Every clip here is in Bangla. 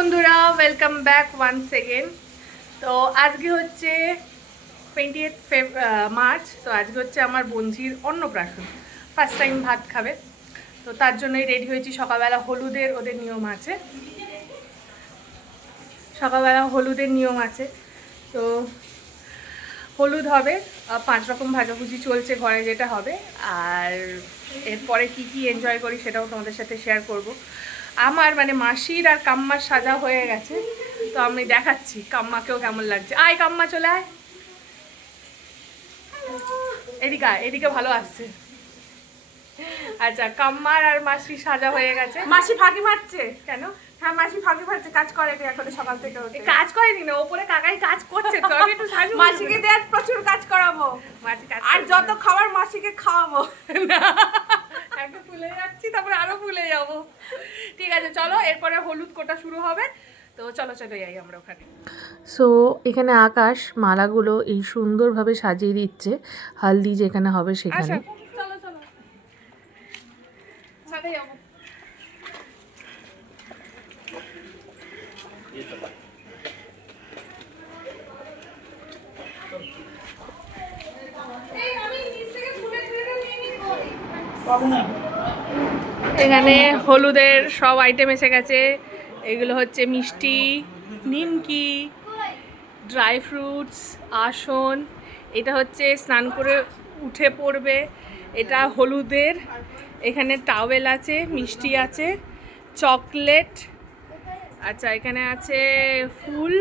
বন্ধুরা, ওয়েলকাম ব্যাক ওয়ান্স এগেন। তো আজকে হচ্ছে 28 মার্চ। তো আজকে হচ্ছে আমার বোনঝির অন্নপ্রাশন, ফার্স্ট টাইম ভাত খাবে। তো তার জন্যই রেডি হয়েছি। সকালবেলা হলুদের ওদের নিয়ম আছে, তো হলুদ হবে, 5 রকম ভাজাভুজি চলছে ঘরে যেটা হবে। আর এরপরে কি কি এনজয় করি সেটাও তোমাদের সাথে শেয়ার করব। আমার মানে মাসির আর কাম্মার সাজা হয়ে গেছে, তো আমি দেখাচ্ছি কাম্মাকেও কেমন লাগছে। আয় কাম্মা, চলে আয়, এদিকে আয়, এদিকে ভালো আসছে। আচ্ছা, কাম্মার আর মাসি সাজা হয়ে গেছে। মাসি ফাঁকি মারছে কেন? হ্যাঁ, মাসি ফাঁকি মারছে, কাজ করেনি এখন সকাল থেকে উঠে। কাজ করেনি না, ওপরে কাকাই কাজ করছে, তো আমি একটু সাজু। মাসিকে দিয়ে আজ প্রচুর কাজ করাবো, মাসি কাজ আর যত খাবার মাসিকে খাওয়াবো। একটু ফুলে যাচ্ছি, তারপরে আরো ফুলে যাবো। ঠিক আছে, চলো এরপরে হলুদ কোটা শুরু হবে। তো চলো চলো যাই আমরা ওখানে। সো এখানে আকাশ মালাগুলো এই সুন্দরভাবে সাজিয়ে দিচ্ছে হালদি যেখানে হবে সেখানে। চলো চলো, সাথে যাবো। এখানে হলুদের সব আইটেম এসে গেছে। এগুলো হচ্ছে মিষ্টি, নিমকি, ড্রাই ফ্রুটস, আসন। এটা হচ্ছে স্নান করে উঠে পড়বে, এটা হলুদের। এখানে টাওয়েল আছে, মিষ্টি আছে, চকলেট। আচ্ছা, এখানে আছে ফুল,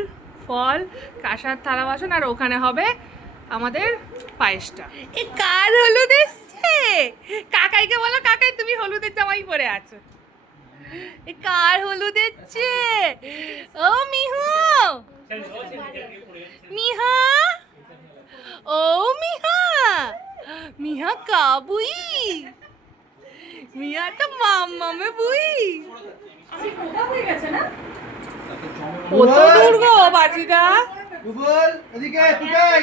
ফল, কাঁসার থালা বাসন, আর ওখানে হবে আমাদের পায়েসটা। এ কার হলুদ এসছে? কাকাইকে বলো, কাকাই তুমি হলুদের জামাই পরে আছো। এ কার হলুদ এসছে? ও মিহু, মিহা, ও মিহা, মিহা কা বুই? মিয়া তো মাম্মামে বুই। কত দূর গো বাজিটা? গুগল এদিকে টুকাই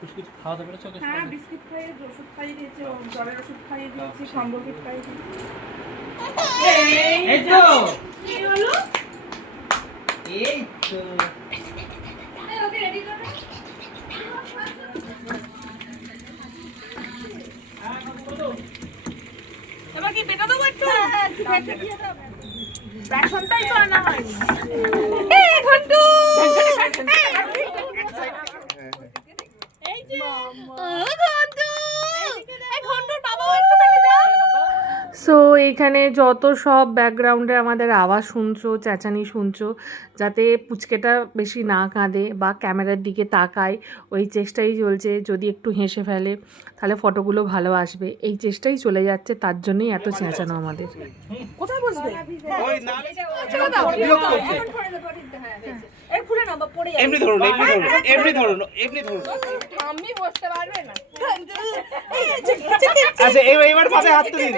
বিস্কুট খাওয়া দাওয়া করেছো? হ্যাঁ, বিস্কুট খাইয়ে ওষুধ খাইয়ে দিয়েছি, জ্বরের ওষুধ খাইয়ে দিয়েছি, সম্বলকিট খাইয়ে দিয়েছি। এই তো কি হলো? এই তো ওকে রেডি করো। এবার কি পেটা দেবো একটু? বেসনটাই তো আনা হয়নি। এই ঘন্টু, এই যে ও ঘন্টু, এই ঘন্টুর বাবাও একটুখানি যাও। সো এখানে যত সব ব্যাকগ্রাউন্ডে আমাদের আওয়াজ শুনছো, চেঁচানি শুনছো, যাতে পুচকেটা বেশি না কাঁদে বা ক্যামেরার দিকে তাকায়, ওই চেষ্টাই চলছে। যদি একটু হেসে ফেলে তাহলে ফটোগুলো ভালো আসবে, এই চেষ্টাই চলে যাচ্ছে। তার জন্যই এত চেঁচানো আমাদের। কোথায় বসবে? ওই না চলো দাও। এই খুলে নাও, বা পড়ে যাবে। এমনি ধরুন এমনি ধরুন আমি বসতে পারবে না। আচ্ছা এবার মাথায় হাতটা দিন।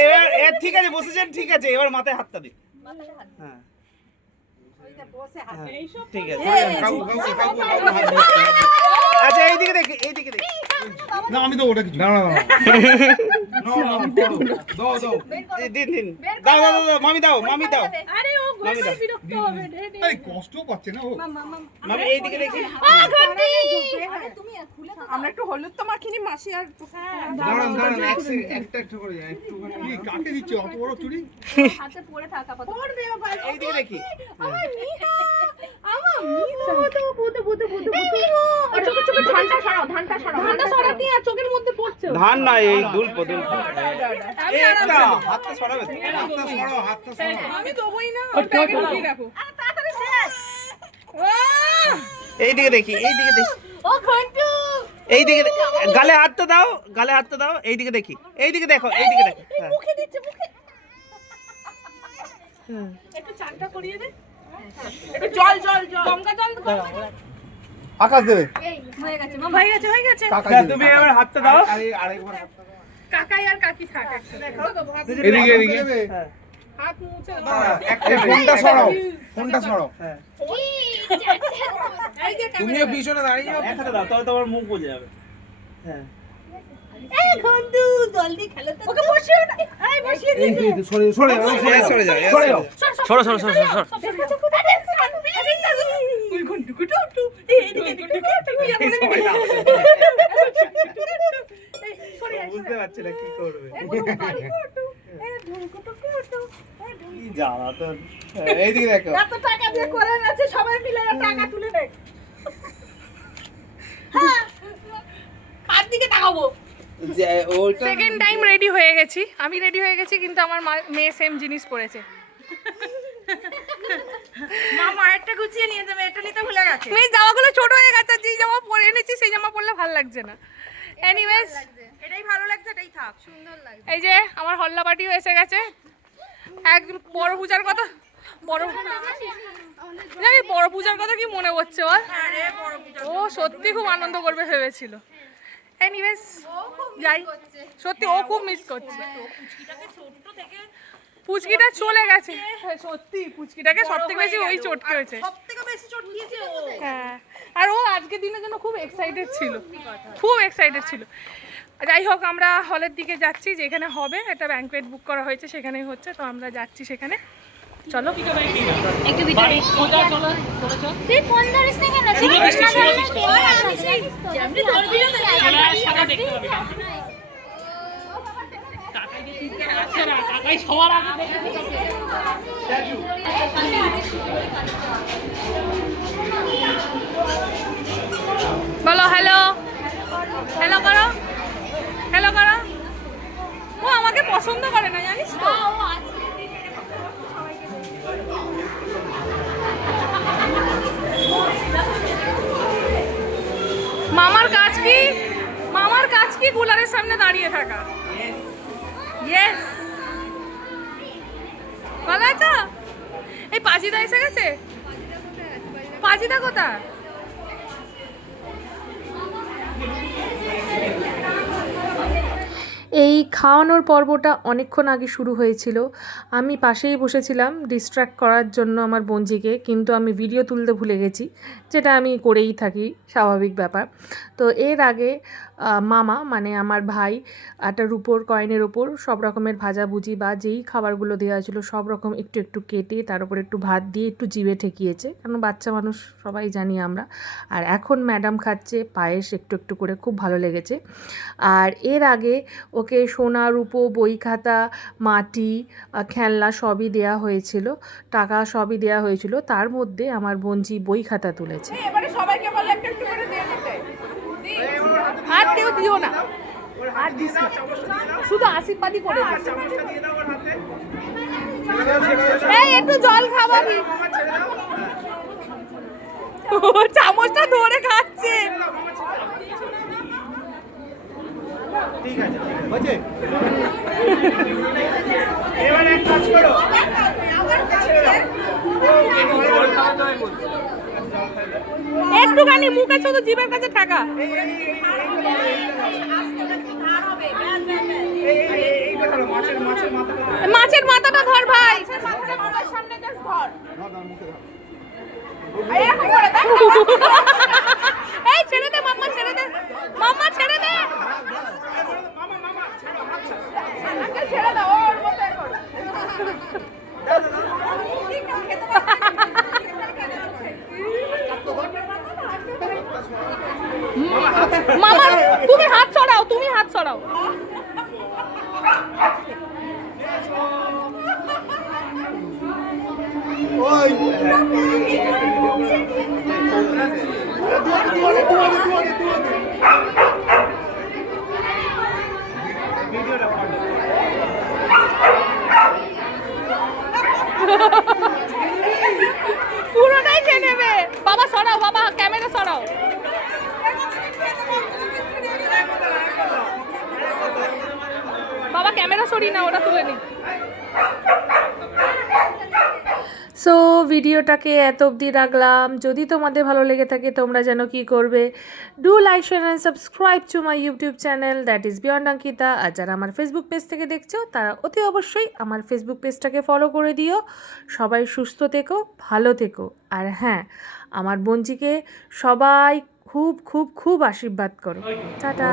এবার ঠিক আছে, বসেছেন, ঠিক আছে, এবার মাথায় হাতটা দিন। হ্যাঁ ঠিক আছে। আচ্ছা এইদিকে দেখি, এইদিকে দেখি। না আমি তো ওটা কিছু না না না দাও দাও দিন দিন, দাও দাও দাও, মামি দাও, মামি দাও, আরে ও মামি দাও, বিরক্ত হবে। এই কষ্ট পাচ্ছে না ও। মামি এইদিকে দেখি। আমরা একটু হলুদ তো মাখিনি, মাসি আর দাঁড়ান দাঁড়ান একটা একটা করে যায় একটু। কি কাকে দিচ্ছে অত বড় চুরি? হাতে পড়ে থাকা পাতা পড়বে ও ভাই। এইদিকে দেখি। আমার মিহা, আমার মিহা তো বুতে বুতে বুতে বুতে। চোখে চোখে ধানটা সরাও, ধানটা সরাও, ধানটা সরাতে আর চোখের মধ্যে পড়ছে। ধান না, এই দুলপো দুলপো। আমি এইটা হাতটা সরাবে তো। হাতটা সরাও, হাতটা সরাও। আমি দেবই না, ওটাকে লুকিয়ে রাখো। আরে তাড়াতাড়ি শেষ। এইদিকে দেখি, এইদিকে দেখি, ও ঘন্টু, এইদিকে গালে হাতটা দাও, গালে হাতটা দাও, এইদিকে দেখি, এইদিকে দেখো, এইদিকে দেখো। হ্যাঁ। মুখে দিচ্ছে মুখে। একটু চানটা করিয়ে দে। একটু জল জল জল, গঙ্গা জল, গঙ্গা জল। আকাশ দেবে। হয়ে গেছে মামা, হয়ে গেছে হয়ে গেছে। কাকা হ্যাঁ, তুমি এবার হাতটা দাও। আরেকবার কাকাই আর কাকি থাক একসাথে। এদিকে এদিকে হ্যাঁ। হাত মুছে দাও। এই ফোনটা সরাও, ফোনটা সরাও। হ্যাঁ। তুমিও পিছনে দাঁড়িয়ে যাও। এক হাতে দাও, তবে তোমার মুখ বুঝে যাবে। হ্যাঁ। ওকে বসিয়ে না এই বসিয়ে এই দিয়েছে তো সরে সরে সরে যাও সরে যাও সরো সরো সরো সরো ওই ঘন্টু কুটু টু এইদিকে দিকে বুঝতে পারছি না কি করবে কি জ্বালা তো এইদিকে দেখো এত টাকা দিয়ে করে আছে সবাই মিলে টাকা তুলে নেয় হ্যাঁ কার দিকে তাকাবো যে ওইটা সেকেন্ড টাইম রেডি হয়ে গেছি, আমি রেডি হয়ে গেছি, কিন্তু আমার মেয়ে সেম জিনিস পরেছে। মা মায়েরটা গুছিয়ে নিয়ে যাবে, এটা নিতে ভুলে গেছে। মেয়ে জামাগুলো ছোট হয়ে গেছে, আর যেই জামা পরে এনেছি সেই জামা পরলে ভালো লাগছে না। এনিওয়েজ, এটাই ভালো লাগছে, এটাই থাক, সুন্দর লাগছে। এই যে আমার হল্লা পার্টিও এসে গেছে। একদম বড় পূজার কথা, জানি বড় পূজার কথা কি মনে পড়ছে বল। ও সত্যি খুব আনন্দ করবে ভেবেছিল। এনিওয়েজ যাই, সত্যি ও খুব মিস করছে। পুচকিটা চলে গেছে, সত্যি পুচকিটাকে সবথেকে বেশি ওই চটকে হয়েছে। সবথেকে বেশি চোট দিয়েছে ও। হ্যাঁ, আর ও আজকের দিনের জন্য খুব এক্সাইটেড ছিল, খুব এক্সাইটেড ছিল। যাই হোক, আমরা হলের দিকে যাচ্ছি, যেখানে হবে, একটা ব্যাঙ্কোয়েট বুক করা হয়েছে, সেখানেই হচ্ছে, তো আমরা যাচ্ছি সেখানে। চলো একটু ভিতরে তুই ফোন ধরিস না কেন? তুই না ধরলে কি হয়? আমি সেই যেমনি ধরবি না সাদা দেখতে হবে। কাকাই সবার আগে দেখে বলো হ্যালো, হ্যালো করো, হ্যালো করো। ও আমাকে পছন্দ করে না, জানিস তো। মামার কাজ কি কুলারের সামনে দাঁড়িয়ে থাকা। ইয়েস, ভালো আছো? এই পাজিদা এসে গেছে। পাজিদা কোথায়? এই খাওয়ানোর পর্বটা অনেকক্ষণ আগে শুরু হয়েছিল। আমি পাশেই বসেছিলাম ডিস্ট্র্যাক্ট করার জন্য আমার বোনজিকে, কিন্তু আমি ভিডিও তুলতে ভুলে গেছি, যেটা আমি করেই থাকি, স্বাভাবিক ব্যাপার। তো এর আগে মামা মানে আমার ভাই একটা রুপোর কয়েনের ওপর সব রকমের ভাজাভুজি বা যেই খাবারগুলো দেওয়া ছিল সব রকম একটু একটু কেটে তার উপর একটু ভাত দিয়ে একটু জিভে ঠেকিয়েছে, কারণ বাচ্চা মানুষ সবাই জানি আমরা। আর এখন ম্যাডাম খাচ্ছে পায়েস একটু একটু করে, খুব ভালো লেগেছে। আর এর আগে ওকে সোনা রূপো বই খাতা মাটি খেলনা সবই দেয়া হয়েছিল, টাকা সবই দেয়া হয়েছিল। তার মধ্যে আমার বোনজি বই খাতা তুলেছে। এবারে সবাইকে বলে একটু একটু করে দিয়ে দিতে। আর কেউ দিও না, আর দিস না, শুধু আশীর্বাদই করে দিস। এই একটু জল খাওয়াবি। ও চামচটা ধরে খাচ্ছে। ঠিক আছে বুঝে এবার এক কাজ করো, একটুখানি মুখে শুধু জিভের কাছে থাকা। মাছের মাথাটা ধর ভাই। এই ছেড়ে দে মাম্মা, ছেড়ে দে মাম্মা, ছেড়ে দে। মামা তুমি হাত ছড়াও, তুমি হাত ছড়াও। ওই পুরোটাই খেয়ে নেবে। বাবা সরাও, বাবা ক্যামেরা সরাও। বাবা ক্যামেরা সরিয়ে না, ওটা তুলে নি। সো ভিডিওটাকে এত অবধি রাখলাম। যদি তোমাদের ভালো লেগে থাকে তোমরা যেন কি করবে, do like share and subscribe to my YouTube channel, that is beyond Ankita. আর যারা আমার ফেসবুক পেজ থেকে দেখছো তারা অতি অবশ্যই আমার ফেসবুক পেজটাকে ফলো করে দিও। সবাই সুস্থ থেকো, ভালো থেকো। আর হ্যাঁ, আমার বোনজিকে সবাই খুব খুব খুব আশীর্বাদ করো। টাটা।